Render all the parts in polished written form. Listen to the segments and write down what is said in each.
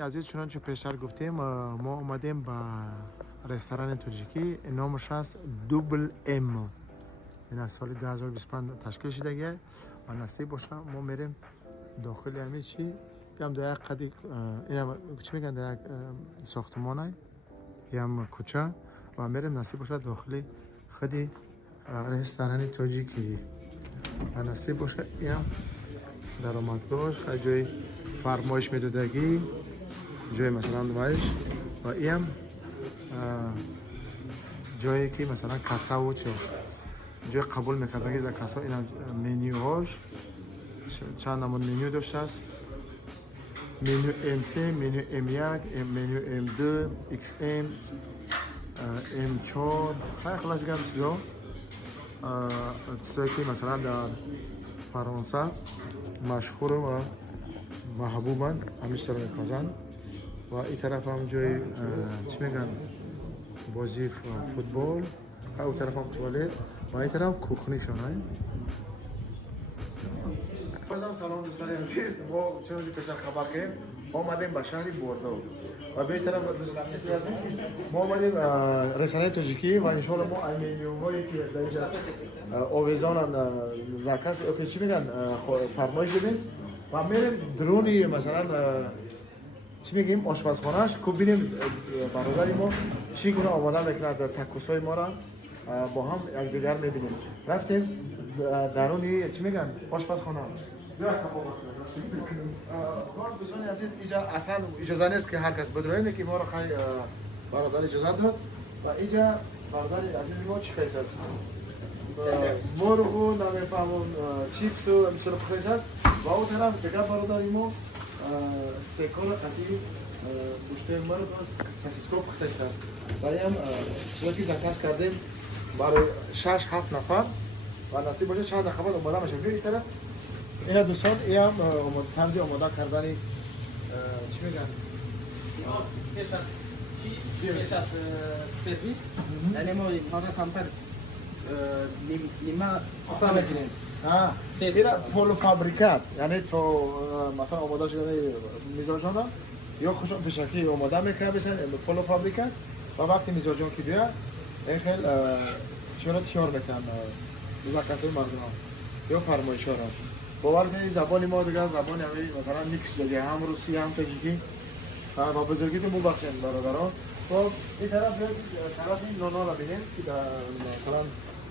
عزیز چنانچه پیشتر گفتیم ما اومدیم به رستوران تاجیکی نامش هست دوبل ام. این از سال 2025 تشکیل شده و نصیب باشه ما میریم داخل همه چی هم در یک قدی این هم چی میگن در یک ساختمانه هم کوچه و میریم نصیب باشه داخلی خودی رستوران تاجیکی و نصیب باشه این هم در آمدگاهش خیلی جای فرمایش میدودگی جای مثلا نمایش و این هم جایی که مثلا کاسه و چیز جای قبول میکردگی از کاسه این هم منیوهاش چند نمون منیو داشته است منیو M3 منیو M1 منیو M2 XM M4 خیلی خلاص گم چیزا چیزایی که مثلا در فرانسه مشهور و محبوبند همیشه رو میپزن و این طرف هم جای چی میگن بازی فوتبال او طرف هم توالت و این طرف کوخنی شونه بازم سلام دوستان عزیز ما چنانچه پیشتر خبر کردیم ما اومدیم به شهر بوردو و به این طرف دوستان عزیز ما اومدیم رستوران تاجیکی و انشالله ما المینیومایی که در اینجا آویزان زاکاس اوکی چی میگن فرمایش بدیم و میریم درونی مثلا چی میگیم آشپزخانه‌اش کو ببینیم برادری ما چی گونه آماده میکنه در تکوسای ما را با هم یکدیگر میبینیم رفتیم درونی چی میگن آشپزخانه دوستان عزیز اینجا اصلا اجازه نیست که هر کس بدرونه که ما را خیلی برادر اجازه داد و اینجا برادر عزیز ما چی خیلی است مرغ و نمیفهمون چیپس و مثل خیلی است و اون طرف دیگر برادر ما استیکال قطعی گوشت مرغ ساسیسکو پخته است و هم چیزی که زکاس کردیم برای 6-7 نفر و نصیب باشه چند نفر اومده میشه این طرف اینا دوستان این هم طنز آماده کردن چی میگن پیش از سرویس یعنی ما کمتر نیمه آفر میکنیم اینا پولو فابریکات یعنی تو مثلا آماده شده میزاجانا یا خوشم پیشکی آماده میکنه بسن پولو فابریکات و وقتی میزاجان که بیاد این خیلی چرا تیار میکنن زکاس مردم یا فرمایش‌ها را باور کنید زبان ما دیگه زبان همین مثلا میکس دیگه هم روسی هم تاجیکی و بزرگی تو ببخشید برادران خب این طرف این نانا را ببینید که مثلا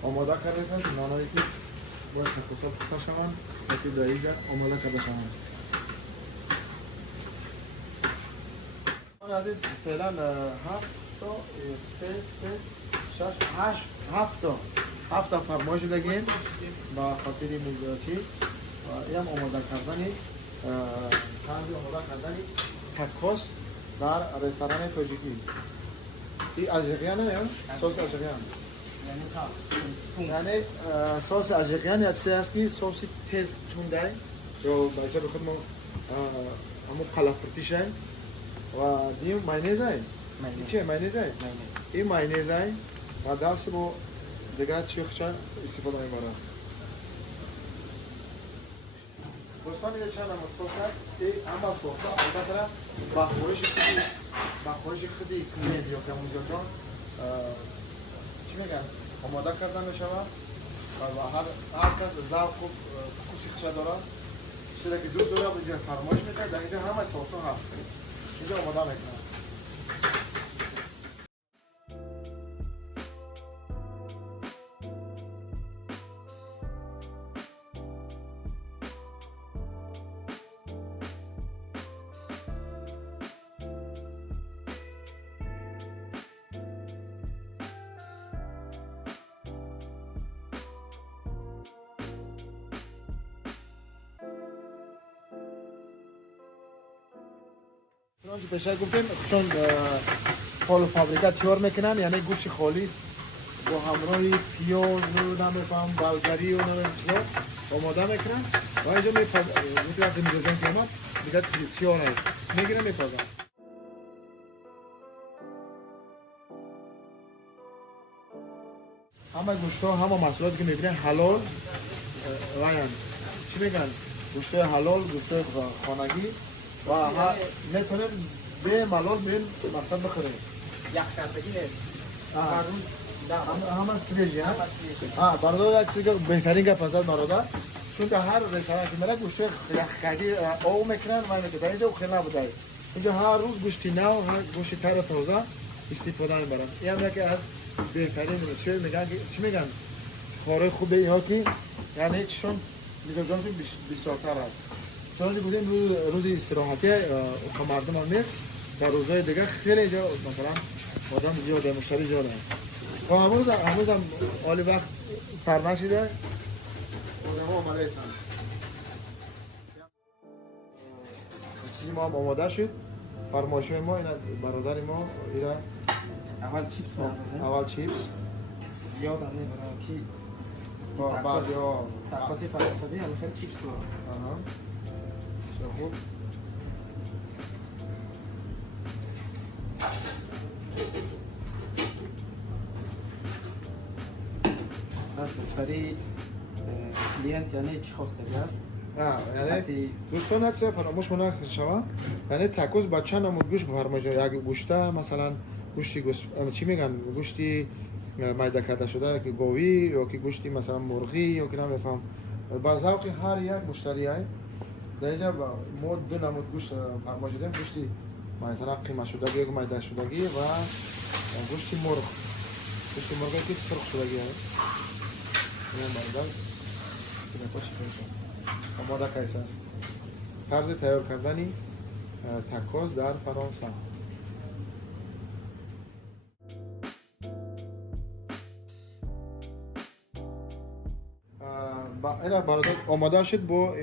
آماده کرده است نانایی که باید تکوسا پخته شوند و که در اینجا آماده کرده شوند از این فعلا 7 تا فرمایش دادگین با خاطر موضوعاتی و این هم آماده کردنی طنز آماده کردنی تکوس در رستوران تاجیکی این اجاقیانه یا سس اجاقیان یعنی سس اجاقیان یا چیزی است که سس تیز تونده رو بچه بخود ما همون پلافرتیش هست و دیم ماینیز هست چیه ماینیز هست؟ این ماینیز هست و درش با دیگه چیخچه استفاده میبرد دوستان اینه چند نمود سوس هست این اما سوس ها البته با خورش خودی کنید یا که موزا جان چی میگن آماده کردن میشود و هر کس ذوق و کسی خچه داره چیزی که دوست داره اینجا فرمایش میکنه در اینجا همه سوس ها هست اینجا آماده میکنه چون پیشتر گفتیم چون پولو فابریکات تیار میکنن یعنی گوشت خالص با همراه پیاز و نمیفهم بلگری و نمیفهم چیزا آماده میکنن و اینجا میتونن که میزاجان که اومد دیگه تیار هست میگیرن میپازن همه گوشت ها همه محصولاتی که میبینن حلال راین چی میگن گوشت حلال گوشت خانگی و میتونیم به ملال بین مقصد بخوریم. یک کردگی نیست. آه. هر روز همه سریجی همه سریجی. برادر یک چیزی که بهترین گپ از برادر، چون که هر رستوران که میره گوشت یخکدی او میکنن و میگه در اینجا خیلی نبوده. اینجا هر روز گوشتی نو، گوشتی تر تازه استفاده میبرن. این هم یکی از بهترین چی میگن چی میگن کارهای خوب اینها که یعنی چون میزان که 20 ساعته است. چون بودیم روز استراحتی مردم هم نیست. در روزهای دیگه خیلی جا مثلا آدم زیاده، مشتری زیاده. و هنوز هم حالی وقت سر نشده اونها آماده هستن. چیزی ما هم آماده شد. فرمایش ما اینا برادر ما اینا اول چیپس می‌ریزیم. اول چیپس زیاد هم نمی‌برم که بعد یا تاکوسی فرانسوی هم خیلی چیپس تو. آها. خوب. بس مشتری کلینت یعنی چی خواسته است؟ یعنی دوستان اکثر فراموش شوند یعنی تاکوس با چند نوع گوشت بفرمایید. یک گوشته مثلا گوشتی چی میگن گوشتی میده کرده شده که گاوی یا که گوشتی مثلا مرغی یا که نمیفهم با ذوق هر یک مشتری های در اینجا ما دو نوع گوشت فرمایش دادیم. گوشتی مثلا قیمه شدگی یا میده شدگی و گوشتی مرغ. گوشتی مرغی که سرخ شدگی است. این برادر آماده کیسه است. طرز تیار کردنی تاکوس در فرانسه. اینا برادر آماده شد با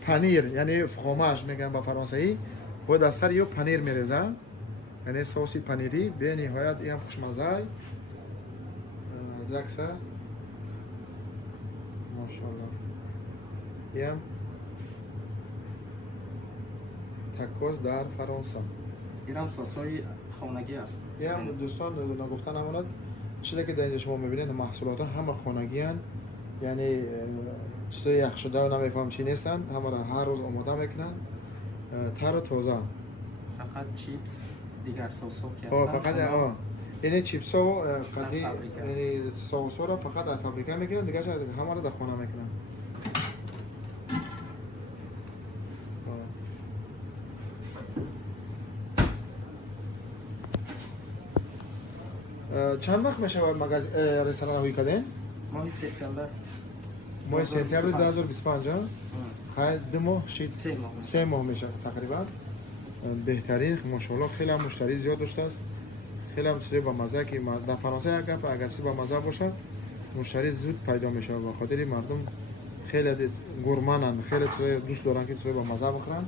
پنیر یعنی فرماژ میگن با فرانسوی. با دستر یا پنیر میریزن یعنی سوسی پنیری به نهایت این خوشمزه زکسه ماشاءالله. این تاکوس در فرانسه. این هم ساسای خانگی است. این هم دوستان نگفتن هموند چیزی که در اینجا شما میبینید محصولات همه خانگی هستند. یعنی چیزای یخ شده و نمیفهم چی نیستن. همه را هر روز آماده میکنن تر و تازه. فقط چیپس دیگر ساسا که فقط این چیپس ها و یعنی سس ها را فقط از فابریکه میکنن دیگه همه را در خانه میکنن. چند وقت میشه رستوران هایی کردین؟ ماهی سپتامبر. ماه سپتامبر 2025 های 2 ماه شد 3 ماه میشه تقریبا. بهترین ماشاءالله خیلی هم مشتری زیاد داشته است. خیلی هم چیزی با مزه که در فرانسه اگر چیزی با مزه باشه مشتری زود پیدا میشه و خاطر مردم خیلی گورمانن، خیلی چیزی دوست دارن که چیزی با مزه بخورن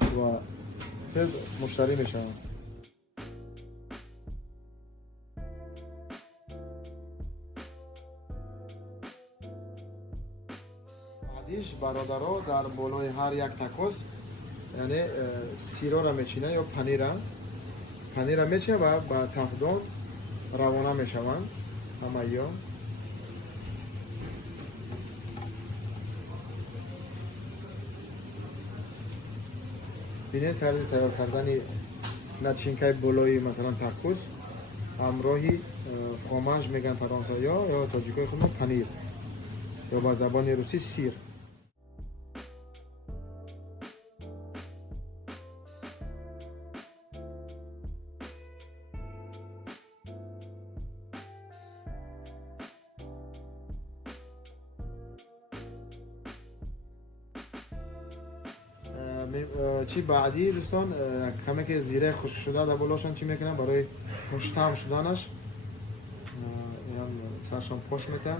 و تیز مشتری میشن. بعدیش برادرها در بالای هر یک تاکوس یعنی سیرا را میچینه یا پنیر را میچینه و با تفدان روانه میشوند همه یا بینید طرز تیار کردن نچینکای بالای مثلا تاکوس همراهی فرماژ میگن فرانسوی یا تاجیکای خود پنیر یا با زبان روسی سیر. چی بعدی دوستان کمی که زیره خشک شده در بالاشان چی میکنن برای خوش‌طعم شدنش اینم سرشان خوش میتن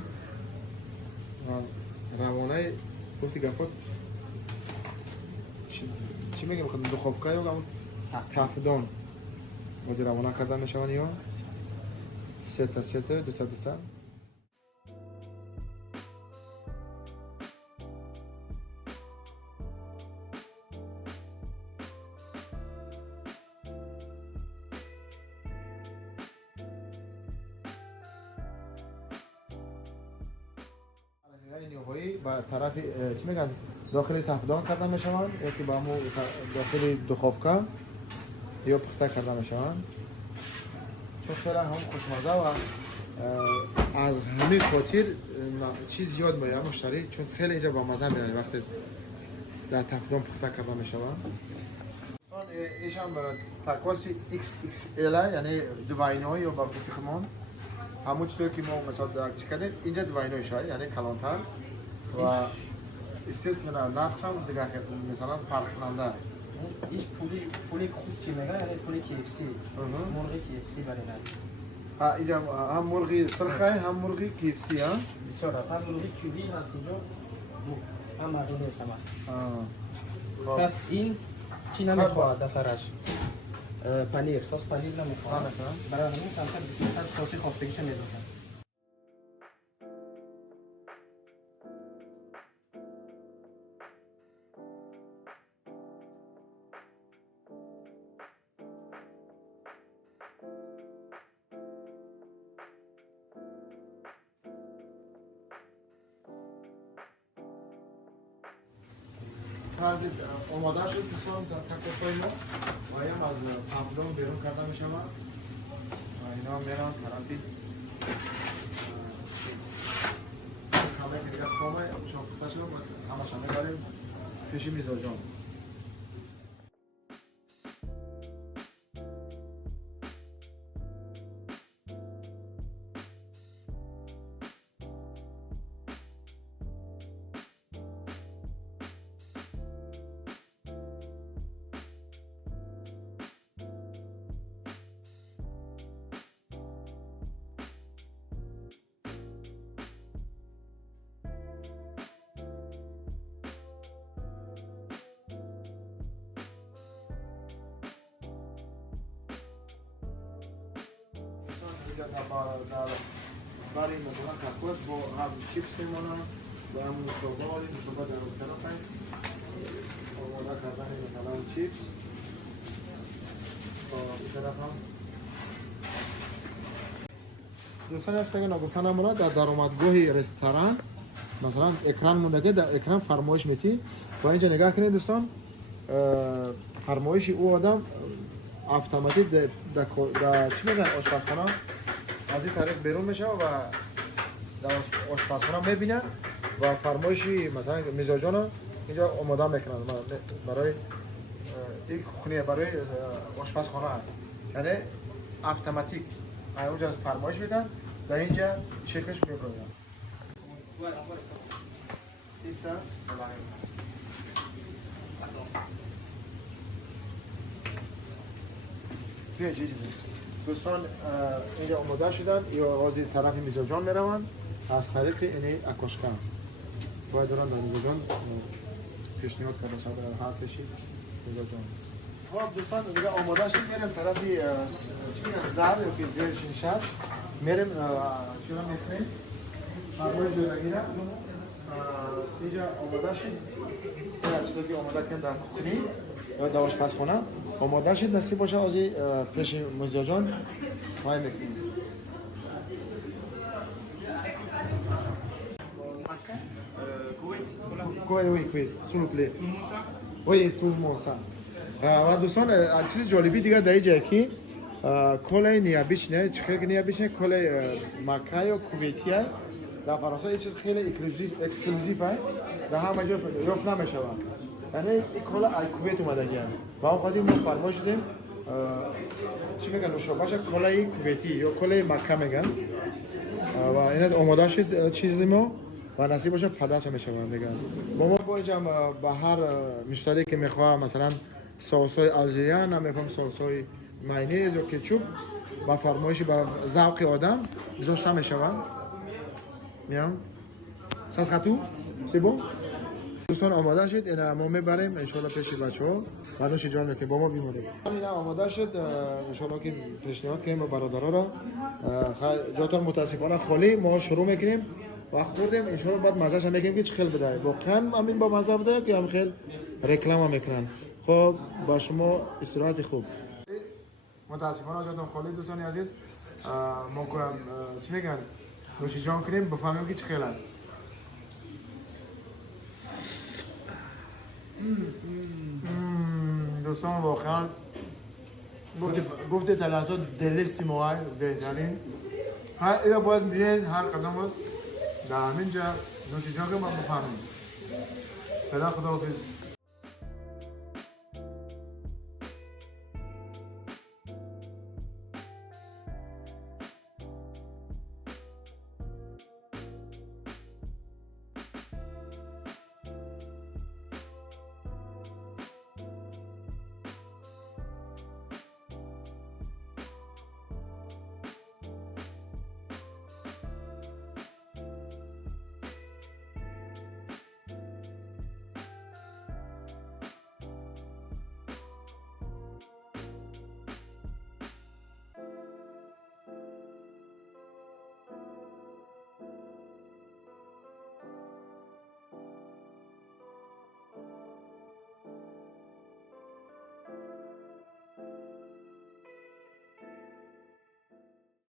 روانه گفتی گفت چی میگم خود دخوفکه یا همون تفدان باید روانه کردن میشون یا سه تا دو تا نهایی با طرف چی میگن داخل تفدان کرده می شوند یکی با همون داخل دخابکه یا پخته کرده می شوند چون خیلی هم خوشمزه و از همین خاطر چیز زیاد میاد مشتری چون خیلی اینجا با مزه میاد وقتی در تفدان پخته کرده می شوند ایش هم تکواسی XXL یعنی دوینای یا با بوتیخمان همون چطور که ما مثلا درک کردیم اینجا دوینایش های یعنی کلانتر و استثنا نرخ هم دیگه مثلا فرق کننده ایش پولی خوز که میگه یعنی پولی KFC مرغ KFC برای است. اینجا هم مرغی سرخه هم مرغی KFC ها بسیار است. هم مرغی کیوی هست اینجا هم مرغی نیست هم است. پس این چی نمیخواد دسرش پنیر سس پنیر نمیخواد برای همین کمتر بسیار ساسی خواستگیش میذاشتن. بعضی آماده شد دوستان در تکاسای ما و هم از تفدان بیرون کرده می شود و اینا میرن طرفی همه که دیگه خامه شاپخته شد و همش همه بریم پیش میزاجان برای مثلا تکوس با هم چیپس میمونن با هم نوشابه در اون طرف آماده کردن مثلا چیپس با این طرف هم دوستان هست که نگفتن همونا در درآمدگاه رستوران مثلا اکران مونده در اکران فرمایش میتی با اینجا نگاه کنید دوستان فرمایش او آدم اتوماتیک در چی میگن آشپزخانه از این طریق بیرون میشه و در آشپزخانه میبینن و فرمایشی مثلا میزاجانا اینجا آماده میکنن برای یک خونه برای آشپزخانه یعنی اتوماتیک اونجا فرمایش میدن در اینجا چکش میبرن دوستان اینجا آماده شدن یا آغازی طرف میزاجان میروند از طریق اینی اکاشکن باید دارن در میزاجان پیشنهاد کرده شده هر کشی میزاجان خب دوستان دیگه آماده شد میریم طرفی چی میگن زرد یا که جای شنشد میریم چرا میکنیم فرمای جورگیره اینجا آماده شد این چیزا که آماده کن در کخنی یا در آشپزخانه آماده شد نصیب باشه آزی پیش مزاجان مای میکنیم کویت سولو پلی وی تو مونسا و دوستان چیز جالبی دیگه در اینجا که کلای نیابیش نه چخیر که نیابیش نه کلای مکه یا کویتیه در فرانسه این چیز خیلی اکسکلوزیو است در همه جا یافت نمیشه یعنی این کلا از کویت اومده گیره و اون خاطر ما فرمایش شدیم چی میگن نوشابهش کلای کویتی یا کلای مکه میگن و این آماده شد چیزی ما و نصیب باشه پدرش میشه دیگه با ما با اینجا به هر مشتری که میخواه مثلا ساسای الژیریان نمیخوام ساسای ماینز یا کچوپ با فرمایشی با ذوق آدم گذاشته میشوند میام ساز خطو سی بون دوستان آماده شد اینا ما میبریم ان شاء الله پیش بچه‌ها بعدش جان که با ما بیمونه اینا آماده شد ان شاء الله که پیشنهاد کنیم با برادرها را جاتون متاسفانه خالی ما شروع میکنیم و خوردیم ان شاء الله بعد مزهش هم میگیم که چه خیلی بده واقعا همین با مزه بده که هم خیلی رکلام هم میکنن خب با شما استراحت خوب متاسفانه جاتون خالی دوستان عزیز ما چی میگن نوش جان کنیم بفهمیم که چه خیلی دوستان واقعا گفته تلازات دلستیمو های بهترین اینا باید بیاین هر قدم باید در همین جا نوشیجان که ما بفهمیم. فعلا خداحافظ.